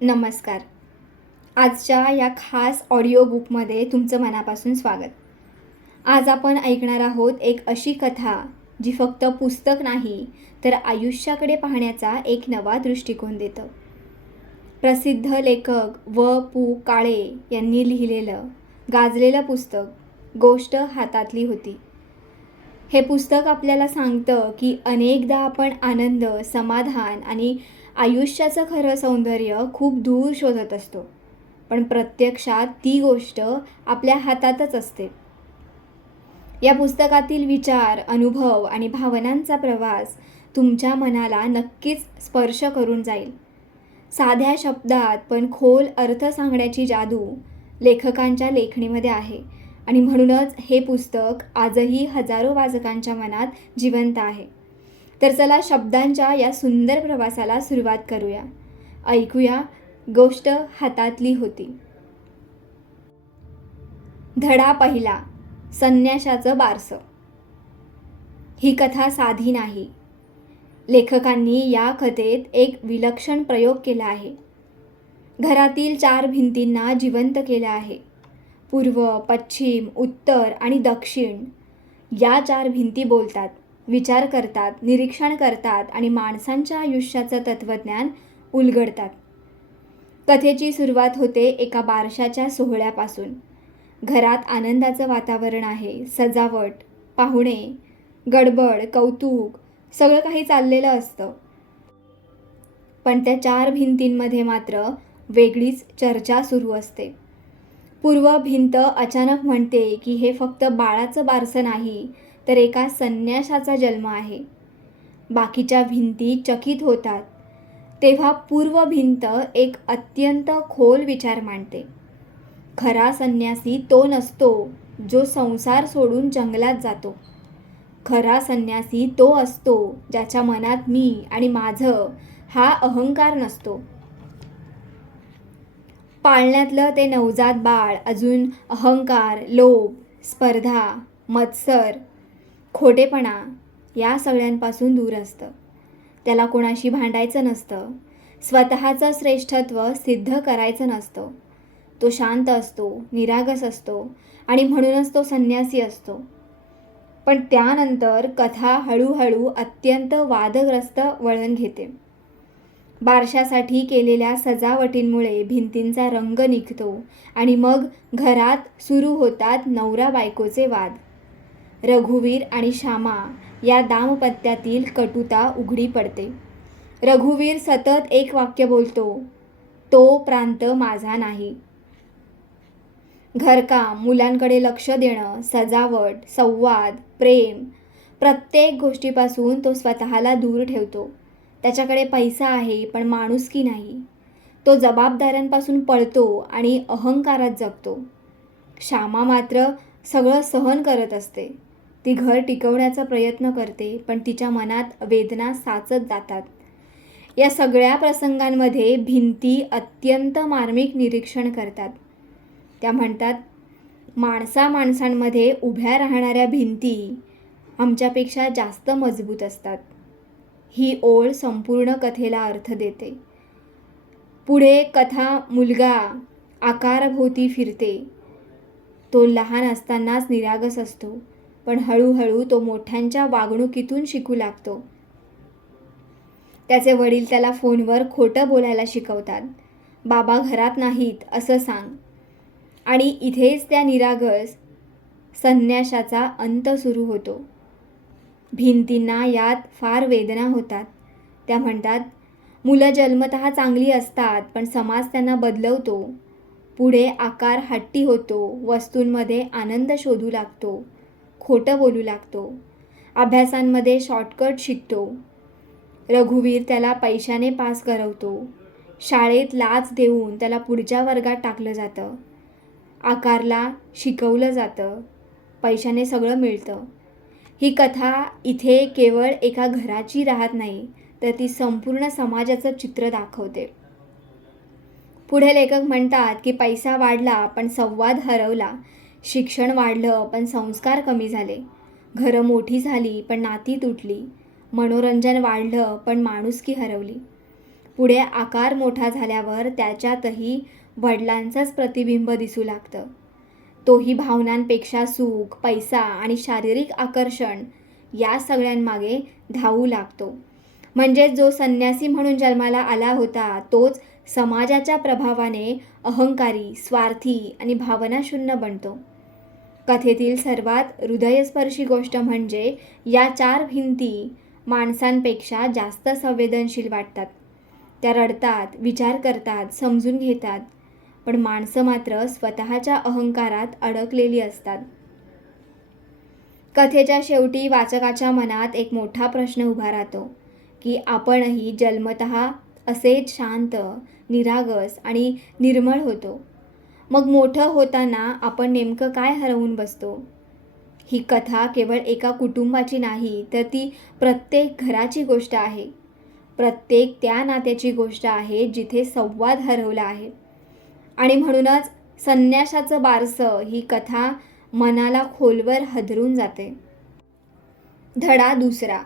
नमस्कार. आजच्या या खास ऑडिओ बुकमध्ये तुमचं मनापासून स्वागत. आज आपण ऐकणार आहोत एक अशी कथा जी फक्त पुस्तक नाही तर आयुष्याकडे पाहण्याचा एक नवा दृष्टिकोन देतं. प्रसिद्ध लेखक व.पु. काळे यांनी लिहिलेलं गाजलेलं पुस्तक गोष्ट हातातली होती. हे पुस्तक आपल्याला सांगतं की अनेकदा आपण आनंद, समाधान आणि आयुष्याचं खरं सौंदर्य खूप दूर शोधत असतो, पण प्रत्यक्षात ती गोष्ट आपल्या हातातच असते. या पुस्तकातील विचार, अनुभव आणि भावनांचा प्रवास तुमच्या मनाला नक्कीच स्पर्श करून जाईल. साध्या शब्दात पण खोल अर्थ सांगण्याची जादू लेखकांच्या लेखणीमध्ये आहे आणि म्हणूनच हे पुस्तक आजही हजारो वाचकांच्या मनात जिवंत आहे. तर चला शब्दांच्या या सुंदर प्रवासाला सुरुवात करूया. ऐकूया गोष्ट हातातली होती. धडा पहिला, संन्याशाचं बारसं. ही कथा साधी नाही. लेखकांनी या कथेत एक विलक्षण प्रयोग केला आहे. घरातील 4 भिंतींना जिवंत केलं आहे. पूर्व, पश्चिम, उत्तर आणि दक्षिण या 4 भिंती बोलतात, विचार करतात, निरीक्षण करतात आणि माणसांच्या आयुष्याचं तत्त्वज्ञान उलगडतात. कथेची सुरुवात होते एका बारशाच्या सोहळ्यापासून. घरात आनंदाचं वातावरण आहे. सजावट, पाहुणे, गडबड, कौतुक सगळं काही चाललेलं असतं. पण त्या 4 भिंतींमध्ये मात्र वेगळीच चर्चा सुरू असते. पूर्व भिंत अचानक म्हणते की हे फक्त बाळाचं बारसं नाही तर एका संन्याशाचा जन्म आहे. बाकीच्या भिंती चकित होतात. तेव्हा पूर्व भिंत एक अत्यंत खोल विचार मांडते. खरा संन्यासी तो नसतो जो संसार सोडून जंगलात जातो. खरा संन्यासी तो असतो ज्याच्या मनात मी आणि माझं हा अहंकार नसतो. पाळण्यातलं ते नवजात बाळ अजून अहंकार, लोभ, स्पर्धा, मत्सर, खोटेपणा या सगळ्यांपासून दूर असतं. त्याला कोणाशी भांडायचं नसतं. स्वतःचं श्रेष्ठत्व सिद्ध करायचं नसतं. तो शांत असतो, निरागस असतो आणि म्हणूनच तो संन्यासी असतो. पण त्यानंतर कथा हळूहळू अत्यंत वादग्रस्त वळण घेते. बारशासाठी केलेल्या सजावटींमुळे भिंतींचा रंग निघतो आणि मग घरात सुरू होतात नवरा बायकोचे वाद. रघुवीर आणि श्यामा या दाम्पत्यातील कटुता उघडी पडते. रघुवीर सतत एक वाक्य बोलतो, तो प्रांत माझा नाही. घरकाम, मुलांकडे लक्ष देणं, सजावट, संवाद, प्रेम प्रत्येक गोष्टीपासून तो स्वतःला दूर ठेवतो. त्याच्याकडे पैसा आहे पण माणुसकी नाही. तो जबाबदाऱ्यांपासून पळतो आणि अहंकारात जगतो. श्यामा मात्र सगळं सहन करत असते. ती घर टिकवण्याचा प्रयत्न करते पण तिच्या मनात वेदना साचत जातात. या सगळ्या प्रसंगांमध्ये भिंती अत्यंत मार्मिक निरीक्षण करतात. त्या म्हणतात, माणसांमध्ये उभ्या राहणाऱ्या भिंती आमच्यापेक्षा जास्त मजबूत असतात. ही ओळ संपूर्ण कथेला अर्थ देते. पुढे कथा मुलगा आकाराभोवती फिरते. तो लहान असतानाच निरागस असतो पण हळूहळू तो मोठ्यांच्या वागणुकीतून शिकू लागतो. त्याचे वडील त्याला फोनवर खोटं बोलायला शिकवतात. बाबा घरात नाहीत असं सांग. आणि इथेच त्या निरागस संन्याशाचा अंत सुरू होतो. भिंतींना यात फार वेदना होतात. त्या म्हणतात, मुलं जन्मतः चांगली असतात पण समाज त्यांना बदलवतो. पुढे आकार हट्टी होतो, वस्तूंमध्ये आनंद शोधू लागतो, खोटं बोलू लागतो, अभ्यासांमध्ये शॉर्टकट शिकतो. रघुवीर त्याला पैशाने पास करवतो. शाळेत लाच देऊन त्याला पुढच्या वर्गात टाकलं जातं. आकारला शिकवलं जातं. पैशाने सगळं मिळतं. ही कथा इथे केवळ एका घराची राहत नाही तर ती संपूर्ण समाजाचं चित्र दाखवते. पुढे लेखक म्हणतात की पैसा वाढला पण संवाद हरवला. शिक्षण वाढलं पण संस्कार कमी झाले. घरं मोठी झाली पण नाती तुटली. मनोरंजन वाढलं पण माणुसकी हरवली. पुढे आकार मोठा झाल्यावर त्याच्यातही वडिलांचंच प्रतिबिंब दिसू लागतं. तोही भावनांपेक्षा सुख, पैसा आणि शारीरिक आकर्षण या सगळ्यांमागे धावू लागतो. म्हणजे जो संन्यासी म्हणून जन्माला आला होता तोच समाजाच्या प्रभावाने अहंकारी, स्वार्थी आणि भावनाशून्य बनतो. कथेतील सर्वात हृदयस्पर्शी गोष्ट म्हणजे या 4 भिंती माणसांपेक्षा जास्त संवेदनशील वाटतात. त्या रडतात, विचार करतात, समजून घेतात, पण माणसं मात्र स्वतःच्या अहंकारात अडकलेली असतात. कथेच्या शेवटी वाचकाच्या मनात एक मोठा प्रश्न उभा राहतो की आपणही जन्मतः असेच शांत, निरागस आणि निर्मळ होतो. मग मोठं होताना आपण नेमकं काय हरवून बसतो? ही कथा केवळ एका कुटुंबाची नाही, तर ती प्रत्येक घराची गोष्ट आहे. प्रत्येक त्या नात्याची गोष्ट आहे जिथे संवाद हरवला आहे. आणि म्हणूनच संन्याशाचं बारसं ही कथा मनाला खोलवर हादरून जाते. धडा 2.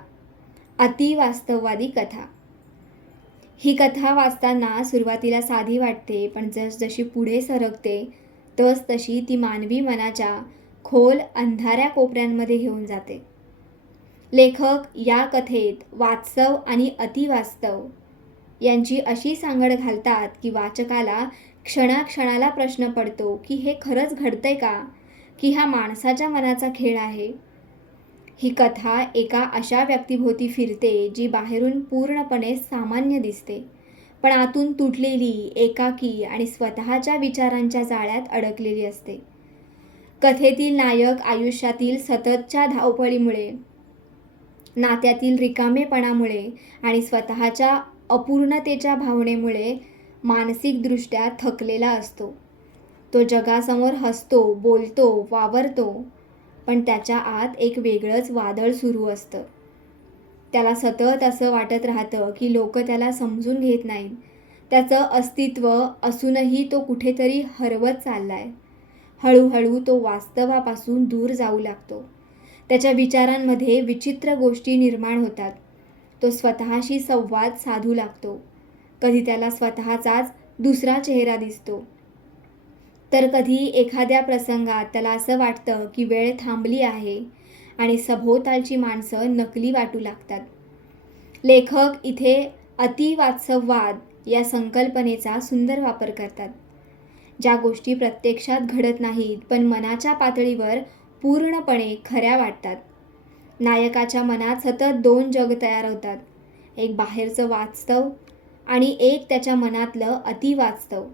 अतिवास्तववादी कथा. ही कथा वाचताना सुरुवातीला साधी वाटते, पण जसजशी पुढे सरकते तशी ती मानवी मनाच्या खोल अंधाऱ्या कोपऱ्यांमध्ये घेऊन जाते. लेखक या कथेत वास्तव आणि अतिवास्तव यांची अशी सांगड घालतात की वाचकाला क्षणाक्षणाला प्रश्न पडतो की हे खरंच घडतंय का, की हा माणसाच्या मनाचा खेळ आहे. ही कथा एका अशा व्यक्तीभोवती फिरते जी बाहेरून पूर्णपणे सामान्य दिसते, पण आतून तुटलेली, एकाकी आणि स्वतःच्या विचारांच्या जाळ्यात अडकलेली असते. कथेतील नायक आयुष्यातील सततच्या धावपळीमुळे, नात्यातील रिकामेपणामुळे आणि स्वतःच्या अपूर्णतेच्या भावनेमुळे मानसिकदृष्ट्या थकलेला असतो. तो जगासमोर हसतो, बोलतो, वावरतो, पण त्याच्या आत एक वेगळंच वादळ सुरू असतं. त्याला सतत असं वाटत राहतं की लोक त्याला समजून घेत नाहीत. त्याचं अस्तित्व असूनही तो कुठेतरी हरवत चाललाय. हळूहळू तो वास्तवापासून दूर जाऊ लागतो. त्याच्या विचारांमध्ये विचित्र गोष्टी निर्माण होतात. तो स्वतःशी संवाद साधू लागतो. कधी त्याला स्वतःचाच दुसरा चेहरा दिसतो, तर कधी एखाद्या प्रसंगात त्याला असं वाटतं की वेळ थांबली आहे आणि सभोवतालची माणसं नकली वाटू लागतात. लेखक इथे अतिवास्तववाद या संकल्पनेचा सुंदर वापर करतात. ज्या गोष्टी प्रत्यक्षात घडत नाहीत पण मनाच्या पातळीवर पूर्णपणे खऱ्या वाटतात. नायकाच्या मनात सतत 2 जग तयार होतात. एक बाहेरचं वास्तव आणि एक त्याच्या मनातलं अतिवास्तव.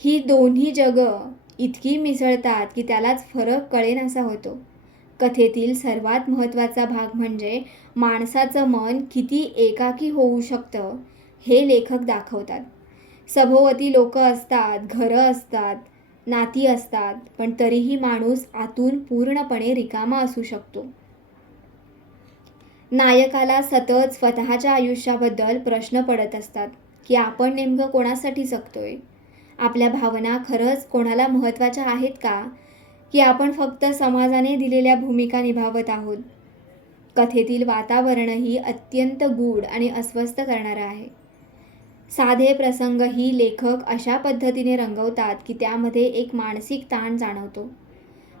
ही दोन्ही जगं इतकी मिसळतात की त्यालाच फरक कळेनासा होतो. कथेतील सर्वात महत्त्वाचा भाग म्हणजे माणसाचं मन किती एकाकी होऊ शकतं हे लेखक दाखवतात. सभोवती लोक असतात, घरं असतात, नाती असतात, पण तरीही माणूस आतून पूर्णपणे रिकामा असू शकतो. नायकाला सतत स्वतःच्या आयुष्याबद्दल प्रश्न पडत असतात की आपण नेमकं कोणासाठी जगतोय. आपल्या भावना खरंच कोणाला महत्त्वाच्या आहेत का, की आपण फक्त समाजाने दिलेल्या भूमिका निभावत आहोत. कथेतील वातावरणही अत्यंत गूढ आणि अस्वस्थ करणारं आहे. साधे प्रसंगही लेखक अशा पद्धतीने रंगवतात की त्यामध्ये एक मानसिक ताण जाणवतो.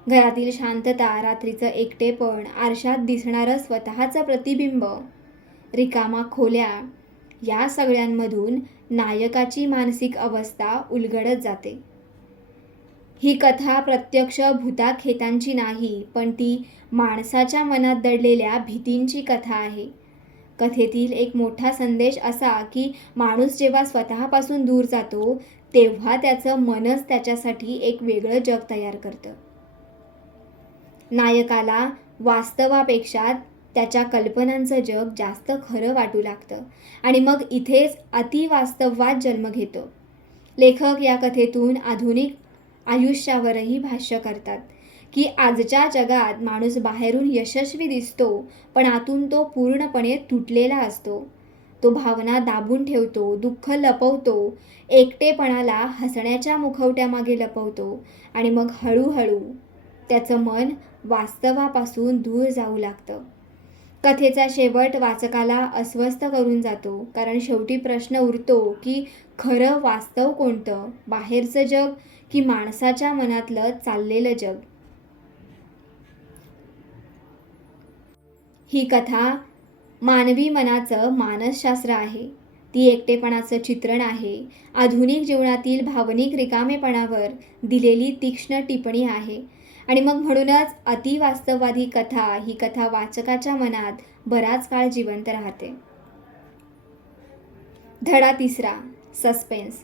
घरातील शांतता, रात्रीचं एकटेपण, आरशात दिसणारं स्वतःचं प्रतिबिंब, रिकामा खोल्या, या सगळ्यांमधून नायकाची मानसिक अवस्था उलगडत जाते. ही कथा प्रत्यक्ष भूताखेतांची नाही, पण ती माणसाच्या मनात दडलेल्या भीतींची कथा आहे. कथेतील एक मोठा संदेश असा की माणूस जेव्हा स्वतःपासून दूर जातो तेव्हा त्याचं मनच त्याच्यासाठी एक वेगळं जग तयार करतं. नायकाला वास्तवापेक्षा त्याच्या कल्पनांचं जग जास्त खरं वाटू लागतं आणि मग इथेच अतिवास्तववाद जन्म घेतो. लेखक या कथेतून आधुनिक आयुष्यावरही भाष्य करतात की आजच्या जगात माणूस बाहेरून यशस्वी दिसतो, पण आतून तो पूर्णपणे तुटलेला असतो. तो भावना दाबून ठेवतो, दुःख लपवतो, एकटेपणाला हसण्याच्या मुखवट्यामागे लपवतो आणि मग हळूहळू त्याचं मन वास्तवापासून दूर जाऊ लागतं. कथेचा शेवट वाचकाला अस्वस्थ करून जातो, कारण शेवटी प्रश्न उरतो की खरं वास्तव कोणतं, बाहेरचं जग की माणसाच्या मनातलं चाललेलं जग. ही कथा मानवी मनाचं मानसशास्त्र आहे. ती एकटेपणाचं चित्रण आहे. आधुनिक जीवनातील भावनिक रिकामेपणावर दिलेली तीक्ष्ण टिप्पणी आहे. आणि मग म्हणूनच अतिवास्तववादी कथा ही कथा वाचकाच्या मनात बराच काळ जिवंत राहते. धडा 3, सस्पेन्स.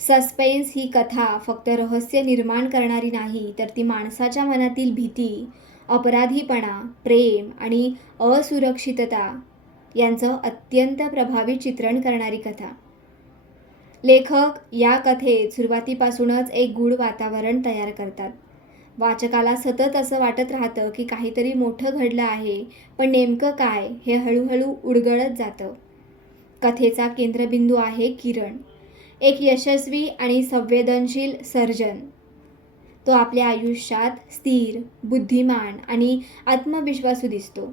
सस्पेन्स ही कथा फक्त रहस्य निर्माण करणारी नाही, तर ती माणसाच्या मनातील भीती, अपराधीपणा, प्रेम आणि असुरक्षितता यांचं अत्यंत प्रभावी चित्रण करणारी कथा. लेखक या कथेत सुरुवातीपासूनच एक गूढ वातावरण तयार करतात. वाचकाला सतत असं वाटत राहतं की काहीतरी मोठं घडलं आहे, पण नेमकं काय हे हळूहळू उलगडत जातं. कथेचा केंद्रबिंदू आहे किरण, एक यशस्वी आणि संवेदनशील सर्जन. तो आपल्या आयुष्यात स्थिर, बुद्धिमान आणि आत्मविश्वासू दिसतो.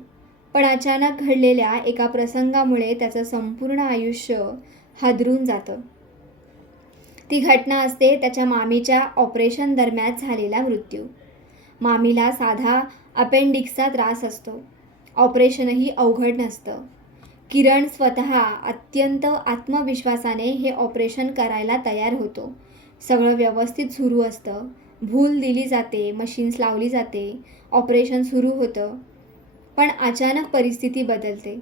पण अचानक घडलेल्या एका प्रसंगामुळे त्याचं संपूर्ण आयुष्य हादरून जातं. ती घटना असते त्याच्या मामीच्या ऑपरेशन दरम्यान झालेला मृत्यू. मामीला साधा अपेंडिक्सचा त्रास असतो. ऑपरेशनही अवघड नसतं. किरण स्वतः अत्यंत आत्मविश्वासाने हे ऑपरेशन करायला तयार होतो. सगळं व्यवस्थित सुरू असतं. भूल दिली जाते, मशीन्स लावली जाते, ऑपरेशन सुरू होतं. पण अचानक परिस्थिती बदलते.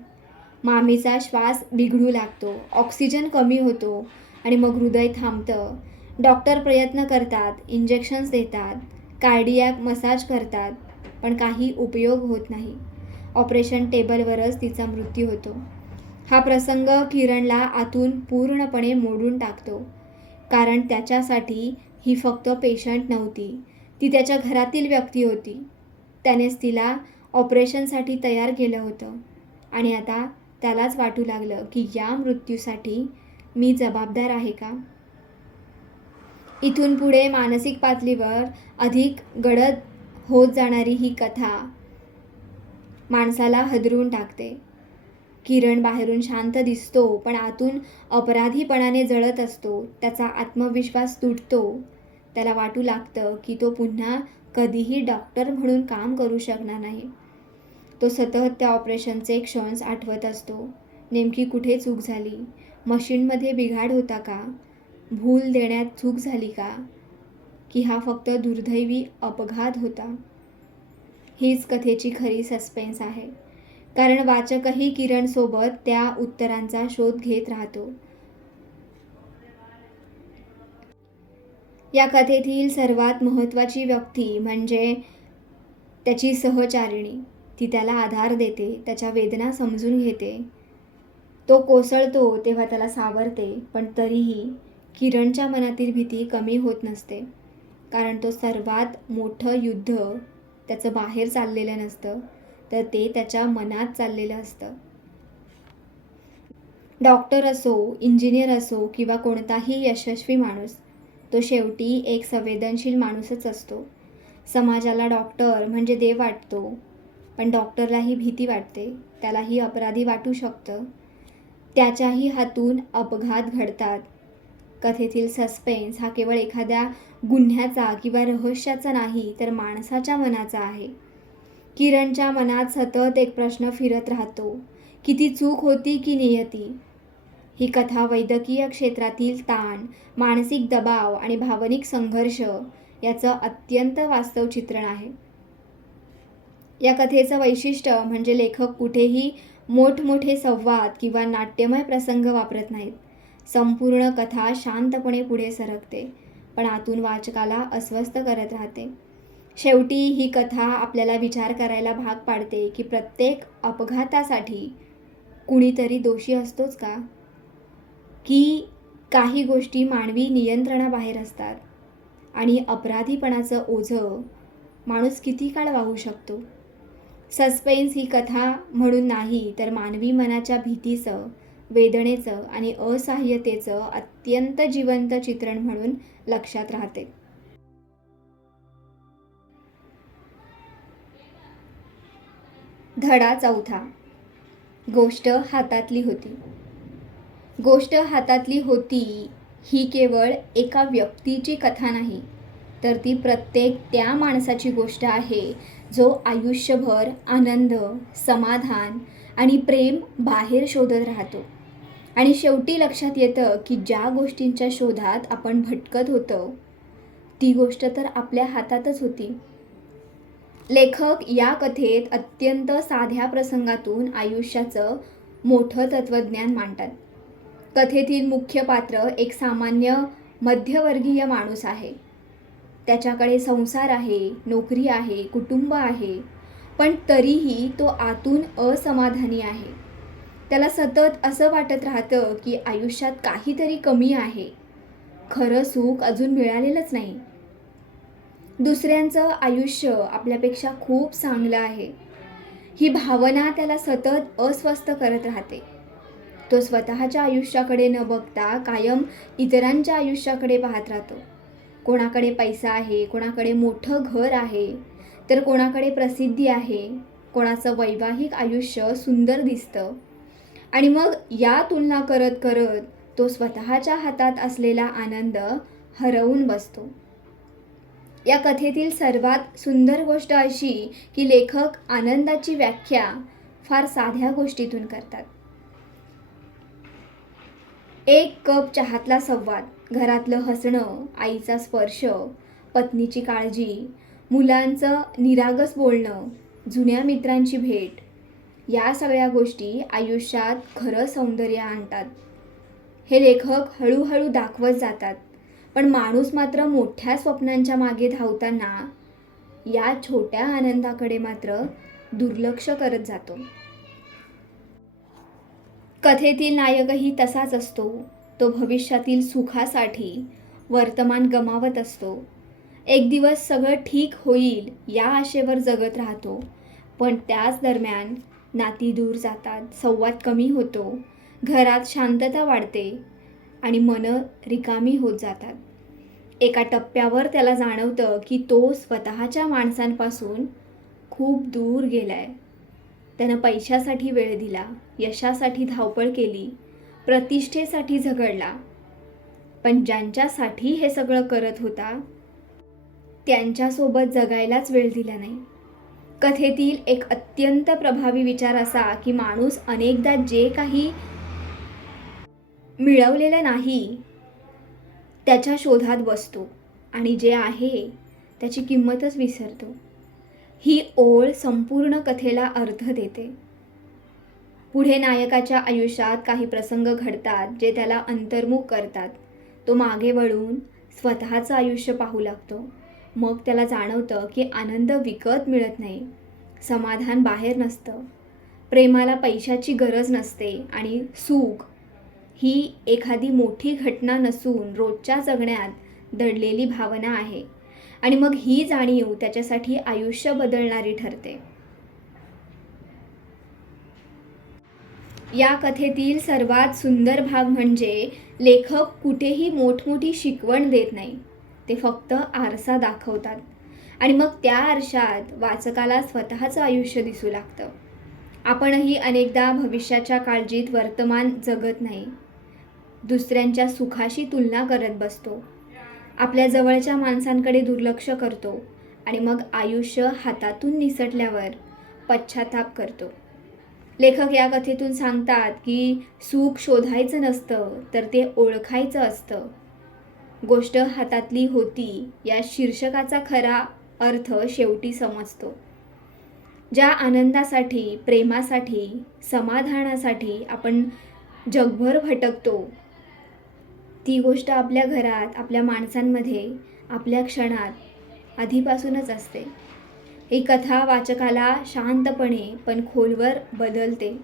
मामीचा श्वास बिघडू लागतो, ऑक्सिजन कमी होतो आणि मग हृदय थांबतं. डॉक्टर प्रयत्न करतात, इंजेक्शन्स देतात, कार्डियाक मसाज करतात, पण काही उपयोग होत नाही. ऑपरेशन टेबलवरच तिचा मृत्यू होतो. हा प्रसंग किरणला आतून पूर्णपणे मोडून टाकतो, कारण त्याच्यासाठी ही फक्त पेशंट नव्हती, ती त्याच्या घरातील व्यक्ती होती. त्यानेच तिला ऑपरेशनसाठी तयार केलं होतं आणि आता त्यालाच वाटू लागलं की या मृत्यूसाठी मी जबाबदार आहे का? इथून पुढे मानसिक पातळीवर अधिक गडद होत जाणारी ही कथा माणसाला हादरवून टाकते. किरण बाहेरून शांत दिसतो, पण आतून अपराधीपणाने जळत असतो. त्याचा आत्मविश्वास तुटतो. त्याला वाटू लागतं की तो पुन्हा कधीही डॉक्टर म्हणून काम करू शकणार नाही. तो सतत त्या ऑपरेशनचे क्षण आठवत असतो. नेमकी कुठे चूक झाली? मशीनमध्ये बिघाड होता का? भूल देण्यात चूक झाली का? की हा फक्त दुर्दैवी अपघात होता? हीच कथेची खरी सस्पेन्स आहे, कारण वाचकही किरणसोबत त्या उत्तरांचा शोध घेत राहतो. या कथेतील सर्वात महत्त्वाची व्यक्ती म्हणजे त्याची सहचारिणी. ती त्याला आधार देते, त्याच्या वेदना समजून घेते. तो कोसळतो तेव्हा त्याला सावरते, पण तरीही किरणच्या मनातील भीती कमी होत नसते, कारण तो सर्वात मोठं युद्ध त्याचं बाहेर चाललेलं नसतं, तर ते त्याच्या मनात चाललेलं असतं. डॉक्टर असो, इंजिनियर असो किंवा कोणताही यशस्वी माणूस, तो शेवटी एक संवेदनशील माणूसच असतो. समाजाला डॉक्टर म्हणजे देव वाटतो, पण डॉक्टरलाही भीती वाटते, त्यालाही अपराधी वाटू शकतं. त्याच्याही हातून अपघात घडतात. कथेतील सस्पेन्स हा केवळ एखाद्या गुन्ह्याचा किंवा रहस्याचा नाही, तर माणसाच्या मनाचा आहे. किरणच्या मनात सतत एक प्रश्न फिरत राहतो, किती चूक होती की नियती? ही कथा वैद्यकीय क्षेत्रातील ताण, मानसिक दबाव आणि भावनिक संघर्ष याचं अत्यंत वास्तव चित्रण आहे. या कथेचं वैशिष्ट्य म्हणजे लेखक कुठेही मोठमोठे संवाद किंवा नाट्यमय प्रसंग वापरत नाहीत. संपूर्ण कथा शांतपणे पुढे सरकते, पण आतून वाचकाला अस्वस्थ करत राहते. शेवटी ही कथा आपल्याला विचार करायला भाग पाडते की प्रत्येक अपघातासाठी कुणीतरी दोषी असतोच का? की काही गोष्टी मानवी नियंत्रणाबाहेर असतात आणि अपराधीपणाचं ओझं माणूस किती काळ वाहू शकतो? सस्पेन्स ही कथा म्हणून नाही, तर मानवी मनाच्या भीतीचं, वेदनेचं आणि असहाय्यतेचं अत्यंत जिवंत चित्रण म्हणून लक्षात राहते. धडा चौथा. गोष्ट हातातली होती. गोष्ट हातातली होती ही केवळ एका व्यक्तीची कथा नाही, तर ती प्रत्येक त्या माणसाची गोष्ट आहे जो आयुष्यभर आनंद, समाधान आणि प्रेम बाहेर शोधत राहतो. आणि शेवटी लक्षात येतं की ज्या गोष्टींच्या शोधात आपण भटकत होतो ती गोष्ट तर आपल्या हातातच होती. लेखक या कथेत अत्यंत साध्या प्रसंगातून आयुष्याचं मोठं तत्त्वज्ञान मांडतात. कथेतील मुख्य पात्र एक सामान्य मध्यवर्गीय माणूस आहे. त्याच्याकडे संसार आहे, नोकरी आहे, कुटुंब आहे, पण तरीही तो आतून असमाधानी आहे. त्याला सतत असं वाटत राहतं की आयुष्यात काहीतरी कमी आहे, खरं सुख अजून मिळालेलंच नाही. दुसऱ्यांचं आयुष्य आपल्यापेक्षा खूप चांगलं आहे ही भावना त्याला सतत अस्वस्थ करत राहते. तो स्वतःच्या आयुष्याकडे न बघता कायम इतरांच्या आयुष्याकडे पाहत राहतो. कोणाकडे पैसा आहे, कोणाकडे मोठं घर आहे, तर कोणाकडे प्रसिद्धी आहे, कोणाचं वैवाहिक आयुष्य सुंदर दिसतं. आणि मग या तुलना करत करत तो स्वतःच्या हातात असलेला आनंद हरवून बसतो. या कथेतील सर्वात सुंदर गोष्ट अशी की लेखक आनंदाची व्याख्या फार साध्या गोष्टीतून करतात. एक कप चहातला संवाद, घरातलं हसणं, आईचा स्पर्श, पत्नीची काळजी, मुलांचं निरागस बोलणं, जुन्या मित्रांची भेट, या सगळ्या गोष्टी आयुष्यात खरं सौंदर्य आणतात. हे लेखक हळूहळू दाखवत जातात. पण माणूस मात्र मोठ्या स्वप्नांच्या मागे धावताना या छोट्या आनंदाकडे मात्र दुर्लक्ष करत जातो. कथेतील नायकही तसाच असतो. तो भविष्यातील सुखासाठी वर्तमान गमावत असतो. एक दिवस सगळं ठीक होईल या आशेवर जगत राहतो, पण त्याच दरम्यान नाती दूर जातात, संवाद कमी होतो, घरात शांतता वाढते आणि मनं रिकामी होत जातात. एका टप्प्यावर त्याला जाणवतं की तो स्वतःच्या माणसांपासून खूप दूर गेलाय. त्यानं पैशासाठी वेळ दिला, यशासाठी धावपळ केली, प्रतिष्ठेसाठी झगडला, पण ज्यांच्यासाठी हे सगळं करत होता त्यांच्यासोबत जगायलाच वेळ दिला नाही. कथेतील एक अत्यंत प्रभावी विचार असा की माणूस अनेकदा जे काही मिळवलेलं नाही त्याच्या शोधात बसतो आणि जे आहे त्याची किंमतच विसरतो. ही ओळ संपूर्ण कथेला अर्थ देते. पुढे नायकाच्या आयुष्यात काही प्रसंग घडतात जे त्याला अंतर्मुख करतात. तो मागे वळून स्वतःचं आयुष्य पाहू लागतो. मग त्याला जाणवतं की आनंद विकत मिळत नाही, समाधान बाहेर नसतं, प्रेमाला पैशाची गरज नसते आणि सुख ही एखादी मोठी घटना नसून रोजच्या जगण्यात दडलेली भावना आहे. आणि मग ही जाणीव त्याच्यासाठी आयुष्य बदलणारी ठरते. या कथेतील सर्वात सुंदर भाग म्हणजे लेखक कुठेही मोठमोठी शिकवण देत नाही. ते फक्त आरसा दाखवतात आणि मग त्या आरशात वाचकाला स्वतःचं आयुष्य दिसू लागतं. आपणही अनेकदा भविष्याच्या काळजीत वर्तमान जगत नाही, दुसऱ्यांच्या सुखाशी तुलना करत बसतो, आपल्या जवळच्या माणसांकडे दुर्लक्ष करतो आणि मग आयुष्य हातातून निसटल्यावर पश्चाताप करतो. लेखक या कथेतून सांगतात की सुख शोधायचं नसतं, तर ते ओळखायचं असतं. गोष्ट हातातली होती या शीर्षकाचा खरा अर्थ शेवटी समजतो. ज्या आनंदासाठी, प्रेमासाठी, समाधानासाठी आपण जगभर भटकतो ती गोष्ट आपल्या घरात, आपल्या माणसांमध्ये, आपल्या क्षणात आधीपासूनच असते. ही कथा वाचकाला शांतपणे पण खोलवर बदलते.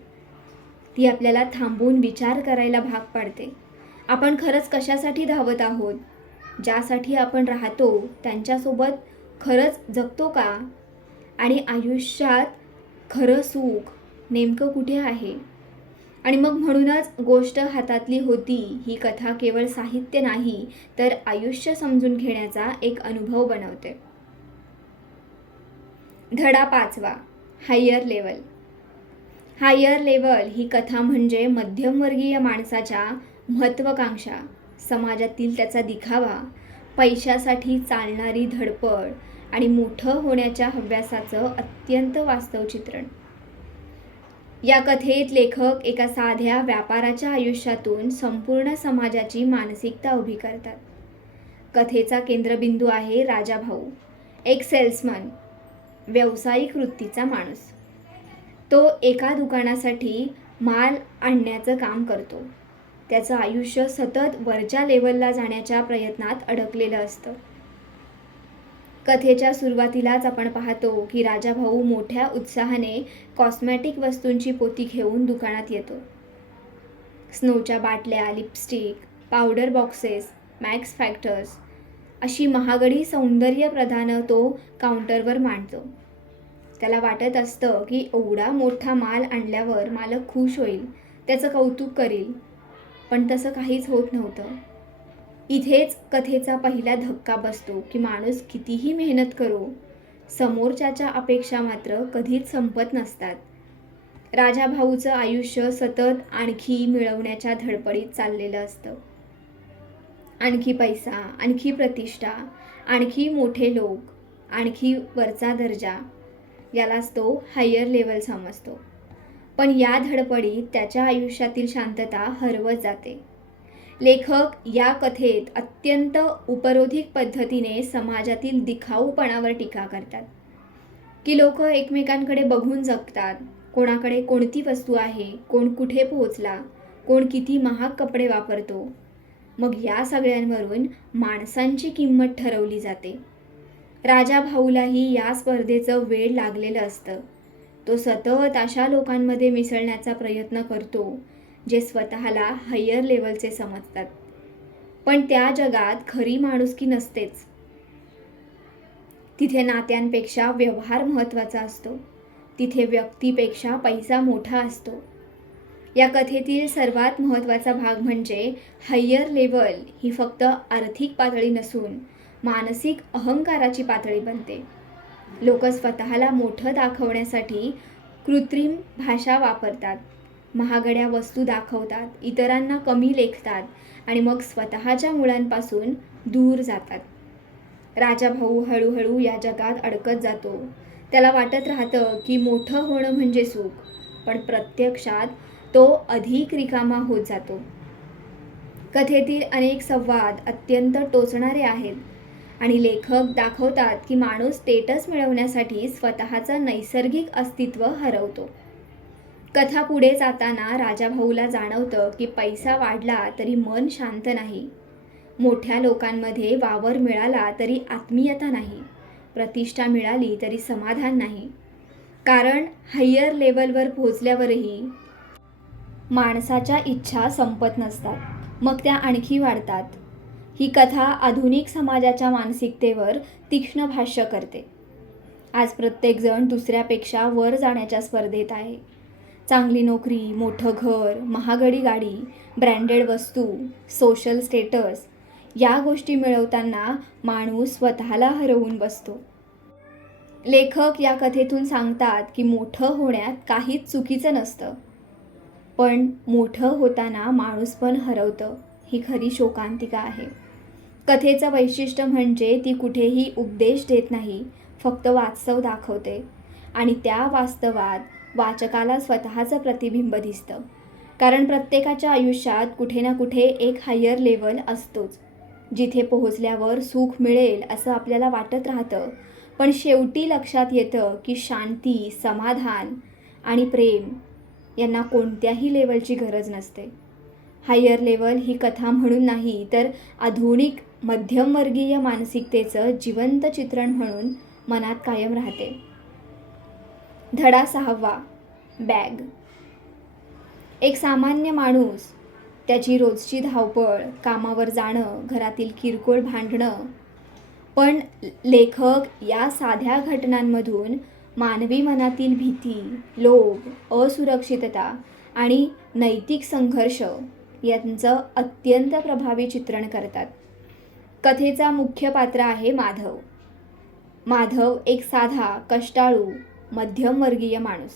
ती आपल्याला थांबून विचार करायला भाग पाडते. आपण खरंच कशासाठी धावत आहोत? ज्यासाठी आपण राहतो त्यांच्यासोबत खरंच जगतो का? आणि आयुष्यात खरं सुख नेमकं कुठे आहे? आणि मग म्हणूनच गोष्ट हातातली होती ही कथा केवळ साहित्य नाही, तर आयुष्य समजून घेण्याचा एक अनुभव बनवते. धडा 5वा, हायर लेवल. हायर लेवल ही कथा म्हणजे मध्यमवर्गीय माणसाच्या महत्त्वाकांक्षा, समाजातील त्याचा दिखावा, पैशासाठी चालणारी धडपड आणि मोठं होण्याच्या हव्यासाचं अत्यंत वास्तव चित्रण. या कथेत लेखक एका साध्या व्यापाराच्या आयुष्यातून संपूर्ण समाजाची मानसिकता उभी करतात. कथेचा केंद्रबिंदू आहे राजा भाऊ, एक सेल्समन, व्यावसायिक वृत्तीचा माणूस. तो एका दुकानासाठी माल आणण्याचं काम करतो. त्याचं आयुष्य सतत वरच्या लेवलला जाण्याच्या प्रयत्नात अडकलेलं असतं. कथेच्या सुरुवातीलाच आपण पाहतो की राजा भाऊ मोठ्या उत्साहाने कॉस्मॅटिक वस्तूंची पोती घेऊन दुकानात येतो. स्नोच्या बाटल्या, lipstick, powder boxes, max factors अशी महागडी सौंदर्य प्रदानं तो काउंटरवर मांडतो. त्याला वाटत असतं की एवढा मोठा माल आणल्यावर मालक खुश होईल, त्याचं कौतुक करील, पण तसं काहीच होत नव्हतं. इथेच कथेचा पहिला धक्का बसतो की माणूस कितीही मेहनत करो, समोरच्याच्या अपेक्षा मात्र कधीच संपत नसतात. राजा भाऊचं आयुष्य सतत आणखी मिळवण्याच्या धडपडीत चाललेलं असतं. आणखी पैसा, आणखी प्रतिष्ठा, आणखी मोठे लोक, आणखी वरचा दर्जा, यालाच तो हायर लेवल समजतो. पण या धडपडीत त्याच्या आयुष्यातील शांतता हरवत जाते. लेखक या कथेत अत्यंत उपरोधिक पद्धतीने समाजातील दिखाऊपणावर टीका करतात की लोक एकमेकांकडे बघून जगतात. कोणाकडे कोणती वस्तू आहे, कोण कुठे पोहोचला, कोण किती महाग कपडे वापरतो. मग या सगळ्यांवरून माणसांची किंमत ठरवली जाते. राजा भाऊलाही या स्पर्धेचं वेड लागलेलं असतं. तो सतत अशा लोकांमध्ये मिसळण्याचा प्रयत्न करतो जे स्वतःला हायर लेवलचे समजतात. पण त्या जगात खरी माणुसकी नसतेच. तिथे नात्यांपेक्षा व्यवहार महत्त्वाचा असतो. तिथे व्यक्तीपेक्षा पैसा मोठा असतो. या कथेतील सर्वात महत्त्वाचा भाग म्हणजे हायर लेवल ही फक्त आर्थिक पातळी नसून मानसिक अहंकाराची पातळी बनते. लोक स्वतःला मोठं दाखवण्यासाठी कृत्रिम भाषा वापरतात, महागड्या वस्तू दाखवतात, इतरांना कमी लेखतात आणि मग स्वतःच्या मुळांपासून दूर जातात. राजा भाऊ हळूहळू या जगात अडकत जातो. त्याला वाटत राहतं की मोठं होणं म्हणजे सुख, पण प्रत्यक्षात तो अधिक रिकामा होत जातो. कथेतील अनेक संवाद अत्यंत टोचणारे आहेत आणि लेखक दाखवतात की माणूस स्टेटस मिळवण्यासाठी स्वतःचं नैसर्गिक अस्तित्व हरवतो. कथा पुढे जाताना राजा भाऊला जाणवतं की पैसा वाढला तरी मन शांत नाही. मोठ्या लोकांमध्ये वावर मिळाला तरी आत्मीयता नाही. प्रतिष्ठा मिळाली तरी समाधान नाही. कारण हायर लेवलवर पोहोचल्यावरही माणसाच्या इच्छा संपत नसतात, मग त्या आणखी वाढतात. ही कथा आधुनिक समाजाच्या मानसिकतेवर तीक्ष्ण भाष्य करते. आज प्रत्येकजण दुसऱ्यापेक्षा वर जाण्याच्या स्पर्धेत आहे. चांगली नोकरी, मोठं घर, महागडी गाडी, ब्रँडेड वस्तू, सोशल स्टेटस या गोष्टी मिळवताना माणूस स्वतःला हरवून बसतो. लेखक या कथेतून सांगतात की मोठं होण्यात काहीच चुकीचं नसतं, पण मोठं होताना माणूस पण हरवतं, ही खरी शोकांतिका आहे. कथेचं वैशिष्ट्य म्हणजे ती कुठेही उपदेश देत नाही, फक्त वास्तव दाखवते आणि त्या वास्तवात वाचकाला स्वतःचं प्रतिबिंब दिसतं. कारण प्रत्येकाच्या आयुष्यात कुठे ना कुठे एक हायर लेवल असतोच, जिथे पोहोचल्यावर सुख मिळेल असं आपल्याला वाटत राहतं, पण शेवटी लक्षात येतं की शांती, समाधान आणि प्रेम यांना कोणत्याही लेवलची गरज नसते. हायर लेवल ही कथा म्हणून नाही, तर आधुनिक मध्यमवर्गीय मानसिकतेचं जिवंत चित्रण म्हणून मनात कायम राहते. धडा 6. बॅग. एक सामान्य माणूस, त्याची रोजची धावपळ, कामावर जाणं, घरातील किरकोळ भांडणं. पण लेखक या साध्या घटनांमधून मानवी मनातील भीती, लोभ, असुरक्षितता आणि नैतिक संघर्ष यांचं अत्यंत प्रभावी चित्रण करतात. कथेचा मुख्य पात्र आहे माधव. माधव एक साधा, कष्टाळू, मध्यमवर्गीय माणूस.